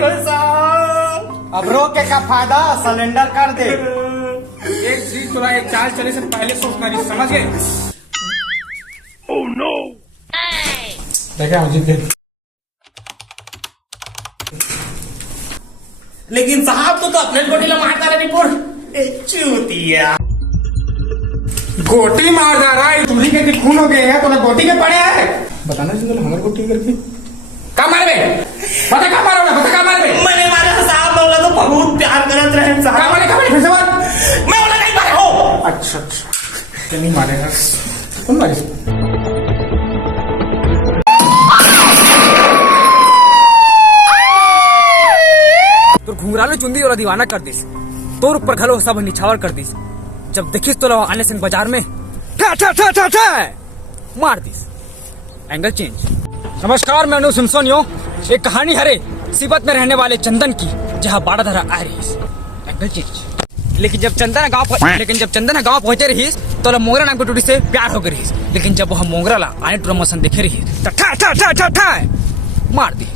भाई साहब। अब रोके का फायदा, सिलेंडर कर दे। एक चीज थोड़ा एक चाल चले से पहले सोचना नहीं, समझ गए? Oh no. देखा मुझे। लेकिन साहब तो अपने गोटी मारता रहे रिपोर्ट चूतिया। गोटी मार जा रहा है, तुम्ही के खून हो गए हैं तो गोटी के पड़े हैं। बताना जिंदल हमारे गोटी करके का मारे पता का मारो ना, पता का मारे मैंने मारा साहब, मैं बोला तो बहुत प्यार करत रहे साहब। का मारे फिर से बात। मैं बोला नहीं मारा हो। अच्छा क्या नहीं मारेगा, कौन मारे? तो घुंघराले चुंदी और दीवाना कर दिस, तोर ऊपर घलो सब निछावर कर दिस। जब देखिस तो आने सिंह बाजार में ठा ठा ठा ठा ठा मार दिस। Angle change. नमस्कार, मैं अनु सिमसोनियो। एक कहानी हरे सिबत में रहने वाले चंदन की, जहाँ बाड़ा धरा आ रही। Angle change. लेकिन जब चंदन गाँव पहुंचे रही तो मोंगरा नाम की टूटी से प्यार हो गई। लेकिन जब वह मोंगरा ला आने प्रमोशन देखे रही तो ठा ठा ठा ठा ठा मार दी।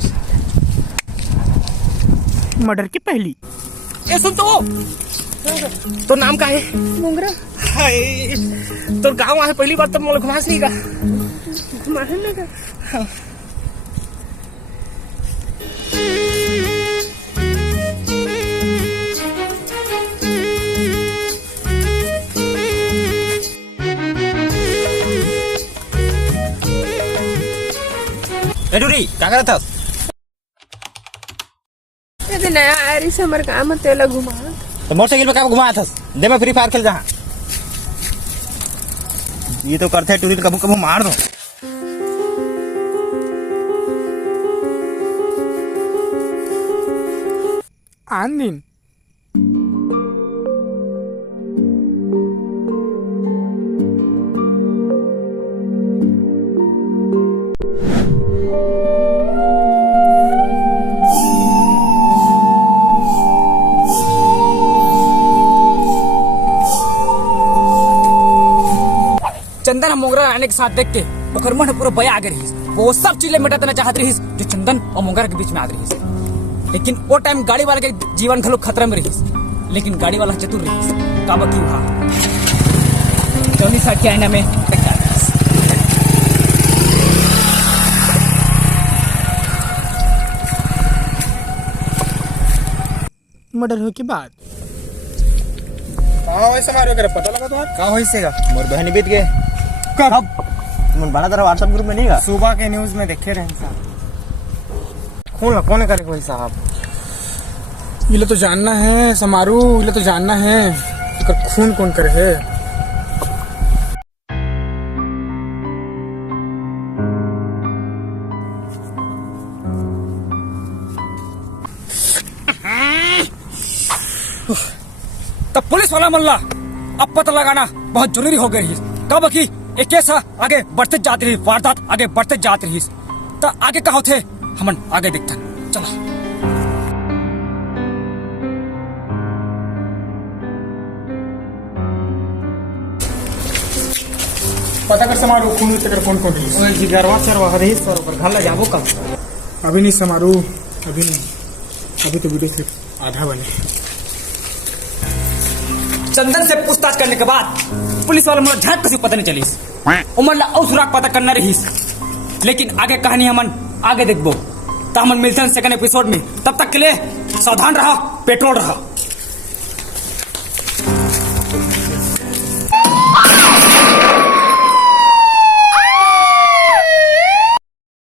मर्डर की पहली। ये सुन तो नाम का है मोंगरा। हाय तो गाँव आए पहली बार, तो मोल घुमास नहीं का घुमाने लगा। क्या कर रहा था? यदि नया आयरी से हमारे काम में तेला घुमा तो मोटरसाइकिल पे क्या घुमाया था? दे मैं फ्री फायर खेल जहाँ ये तो करते टूरिस्ट कभी कभी मार दो। आंदीन चंदन हम मोंगरा आने के साथ देख के ओकर मन पूरा बया आ गई। वो सब चीजें मिटाना चाहत रही जो चंदन और मोंगरा के बीच में आ रही। लेकिन वो टाइम गाड़ी वाला के जीवन घलो खतरा में रही। लेकिन गाड़ी वाला चतुर रही, काबा की वहा जौनी साइड के आईना में मर्डर हो के बाद पता लगा तो का हो इससे मोर बहन बीत गए कब? तुम बड़ा तरह व्हाट्सएप ग्रुप में नहीं गा? सुबह के न्यूज में देखे रहे साहब। खून कौन करे कोई साहब? ये तो जानना है समारू, ये तो जानना है तो खून कौन करे है। तब पुलिस वाला मल्ला अब पता लगाना बहुत जरूरी हो गई। कब की एक केस आगे बढ़ते जाती रही, वारदात आगे बढ़ते जाती रही। तो आगे कहा थे हमन आगे दिखता। चला पता कर समारू खून कौन कौन रही। जिगरवा चरवा रही सर पर घर जाबो का अभी नहीं समारू, अभी नहीं, अभी तो वीडियो सिर्फ आधा बने। चंदन से पूछताछ करने के बाद पुलिस वाला मुझे झट किसी पता नहीं चली। उमर ला और सुराग पता करना रही। लेकिन आगे कहानी हमन आगे देखबो। तो हमन मिलते हैं सेकंड एपिसोड में। तब तक के लिए सावधान रहा, पेट्रोल रहा।